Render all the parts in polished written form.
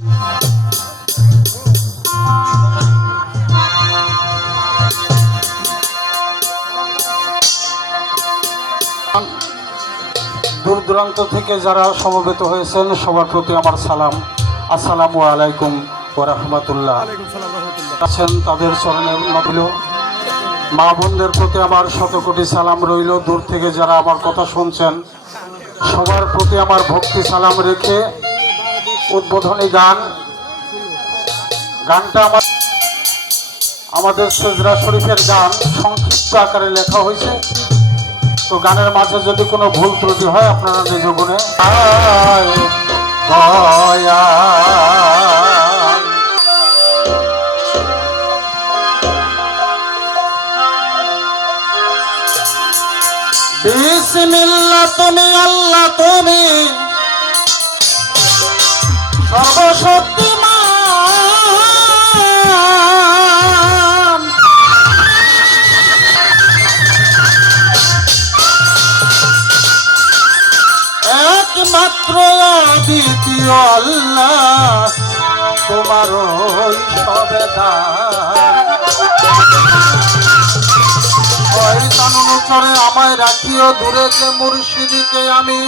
দূর দূরান্ত থেকে যারা সমবেত হয়েছেন সবার প্রতি আমার সালাম। আসসালামু আলাইকুম ওয়া রাহমাতুল্লাহ। আছেন তাদের চরণে রইল। মা বোনদের প্রতি আমার শতকোটি সালাম রইল। দূর থেকে যারা আমার কথা শুনছেন সবার প্রতি আমার ভক্তি সালাম রেখে উদ্বোধনী গানটা আমাদের সেজরা শরীফের গান সংক্ষিপ্ত আকারে লেখা হয়েছে। তো গানের মাঝে যদি কোনো ভুল ত্রুটি হয় আপনারা নিজ গুণে বিসমিল্লাহ। তুমি আল্লাহ, তুমি সর্বশক্তিমান, একমাত্র দ্বিতীয় আল্লাহ, তোমার সবে শয়তান অনুচরে আমায় রাখিও দূরে, যে মুর্শিদিকে আমি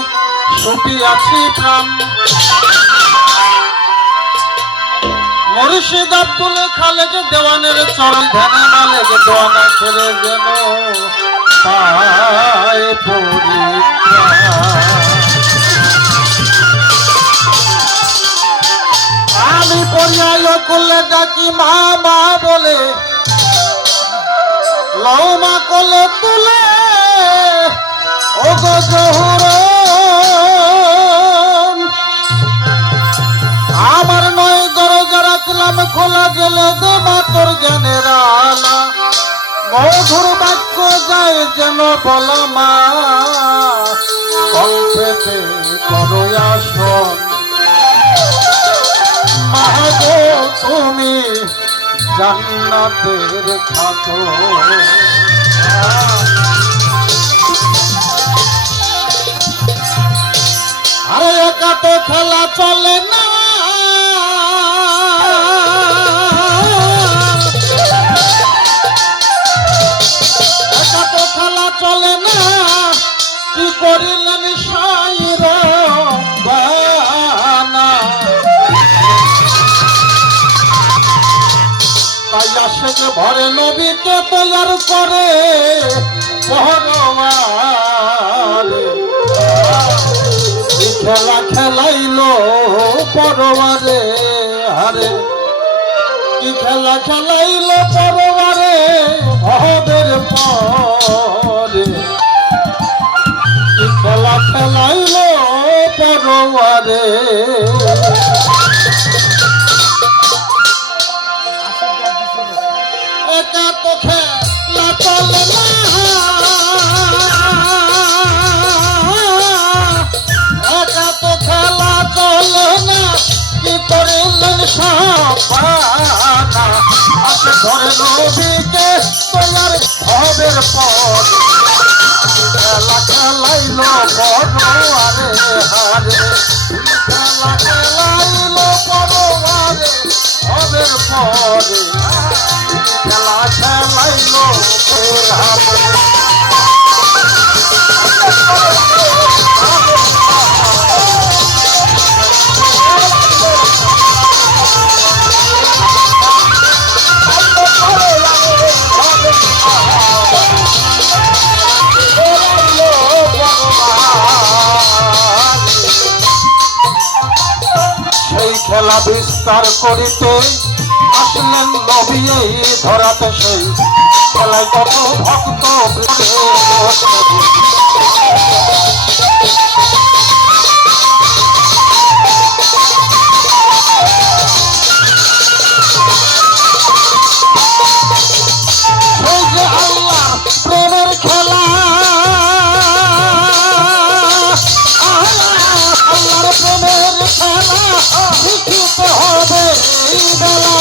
ছুটি আছি প্রাণ। মুর্শিদ আব্দুল খালেক দেওয়ানের চরণ ধ্যানে না লেগে দোয়ানা ছেড়ে যেন পায় পরীক্ষা। আমি পরিয়ায় করলে ডাকি মা মা বলে, লৌমা কোলে তুলে ও গো জহুর, আমার নয় দরজা রাখলাম খোলা, গেলে দেবা তোর জ্ঞানের আলা। মধুর বাক্য যায় যেন বলা মা, কণ্ঠেতে করো আসন। মা গো তুমি জান্নাতের খাতো, আরে একা তো খেলা চলে না, একা তো খেলা চলে না, কি করিলেন শাইর বানা। তাই আসে যে ভরে নবীকে তৈয়ার করে পরওয়ারে, খেলা খেলাইলো পরওয়ারে হারে, কি খেলা খেলাইলো পরওয়ারে ভবের পরে, কি খেলা খেলাইলো পরওয়ারে। একা তো খেলা চলে না, একা তো খেলা চলে না, কি করিলেন সাবানা। আসে ঘরে নবীকে তৈয়ার হবের পর, খেলা খেলাইলো পরওয়ারে হারে, খেলা খেলাইলো পরওয়ারে হবের পরে, খেলা খেলাইলো সেই খেলা বিস্তার করিতে আসলেন নবী এই ধরাতে, সেই খেলায় কত ভক্ত আল্লাহ প্রেমের খেলা, আল্লাহর প্রেমের খেলা শিখিতে হবে এই বেলা।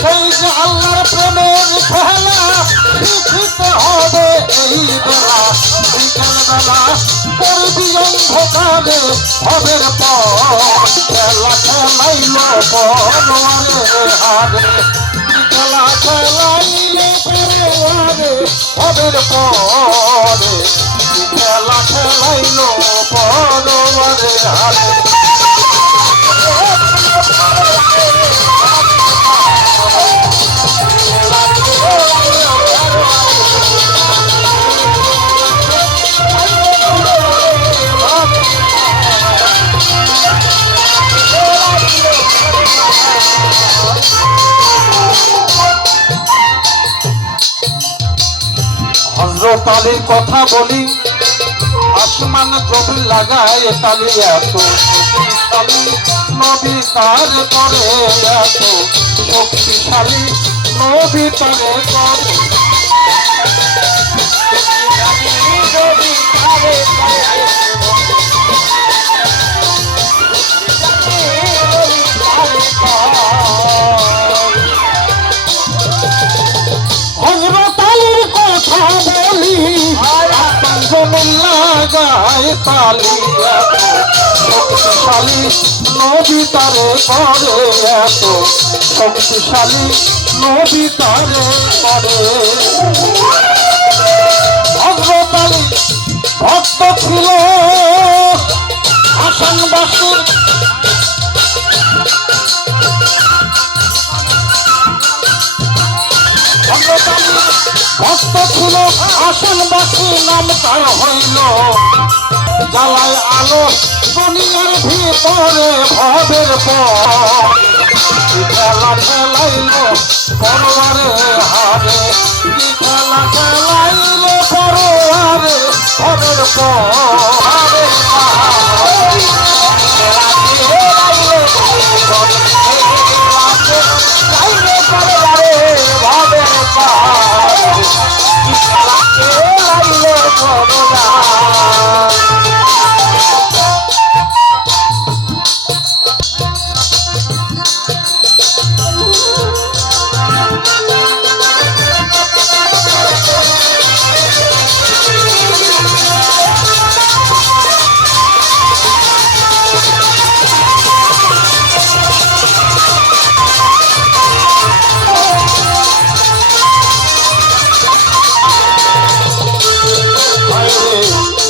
সেই যে আল্লাহর প্রেমের খেলা শিখিতে হবে এই বেলা। মেলা করবি অন্ধকারে হবের পর খেলা খেলাইল পরে হারে খেলা খেলাইল পরে হবের পরে খেলা খেলাইল পরে হারে হযরত আলীর কথা বলি আসমান জমিন লাগায় তালি এত শক্তিশালী নবী তার করে এত শক্তিশালী নবী তারে করে হযরত আলীর কথা বলি জমিন লাগায় তালি এত শক্তিশালী নবী তারে করে এত শক্তিশালী নবী তারে করে হযরত আলী ভক্ত ছিল হাসানবাসীর ভক্ত ছিল আসনবাসী নাম তার হইল জ্বালায় আলো দুনিয়ার ভিতরে ভবের পর খেলা খেলাইল পরবারে হারে কি খেলা খেলাইল পরবারে ভবের পরে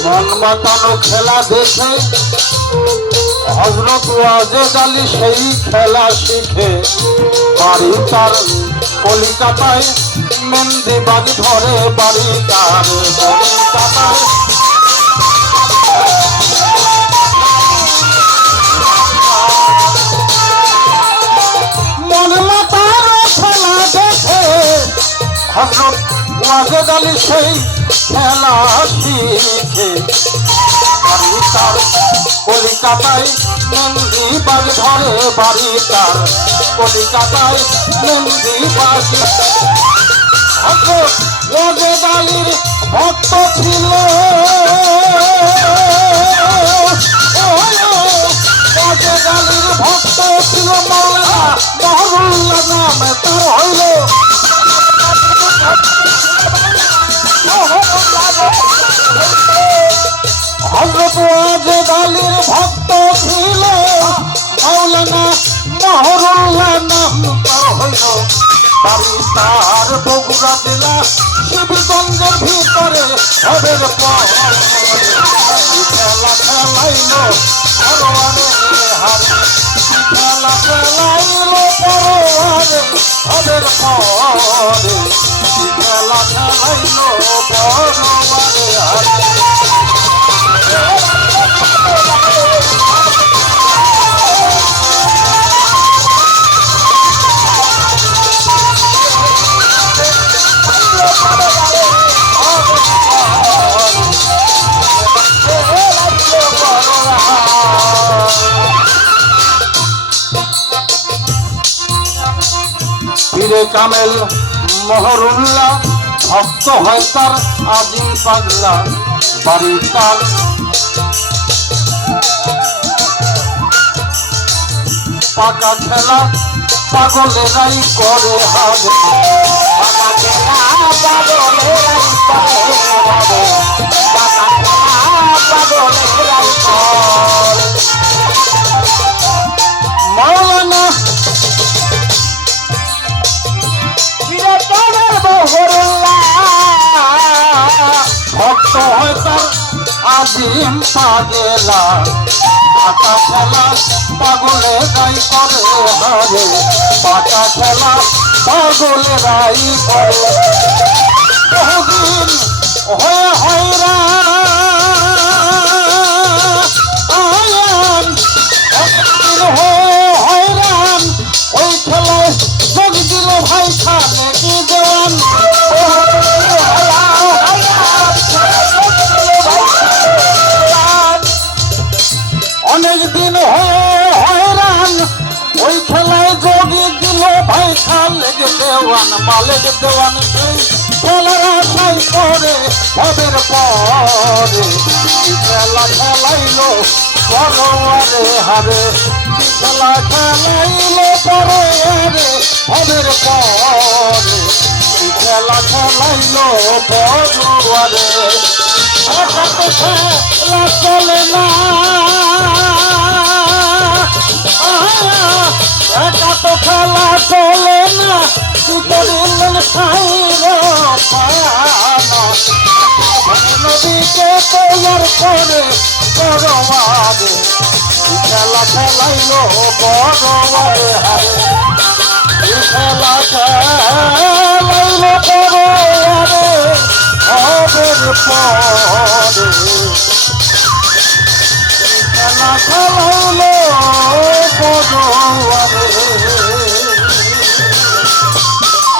মন মাতানো খেলা দেখে হযরত ওয়াজেদ আলী সেই খেলা শিখে বাড়ি তার কলিকাতায় মেহেন্দিবাগ ধরে বাড়ি তার কলিকাতায় মন মাতানো খেলা দেখে হযরত ওয়াজেদ আলী সেই খেলা শিখে বাড়ি তার কলিকাতায় মেহেন্দিবাগ ধরে বাড়ি তার কলিকাতায় মেহেন্দিবাগ হযরত ওয়াজেদ আলীর ভক্ত ছিল ওয়াজেদ আলীর ভক্ত ছিল মাওলানা মহরুল্লাহ নামে তার হইল হযরত ওয়াজেদ আলীর ভক্ত ছিল মাওলানা মহরুল্লাহ নাম তার হইল বাড়ি তার বগুড়া জেলা শিবগঞ্জের ভিতরে হবের পর খেলা খেলাইল পরবারে হারে খেলা খেলাইল পরবারে হবের পরে খেলা খেলাইল পরবারে হারে পীরে কামেল মহরুল্লাহ ভক্ত হয় তার আজিম পাগলা বাড়ি তার পাকা খেলা পাগলেরাই করে হারে পাকা খেলা পাগলেরাই করে হারে পাকা খেলা আজিম পাগেলা পাটা খেলা পাগলে রাই করে হারে পাটা খেলা পাগলে রাই করে বহুদিন হয়ে হয়রান হয়রান ওই খেলায় যোগ দিল ভাই খানে কি দেওয়ান অনেক দিন হয়রান ওই খেলায় যোগী দিল ভাই খালেক দেওয়ান মালেক দেওয়ান সেই খেলার আশাই করে ভবের পরে খেলা খেলাইলো পরে হারে খেলা খেলাইলো পরে ভবের পরে খেলা খেলাইলো পরে খেলা চলে না একা তো খেলা চলে না করিলেন নদীকে তৈয়ার করে বড়বারে খেলা খেলাইলো বড়বারে হারে খেলা খেলাইলো বড়বারে হবের পর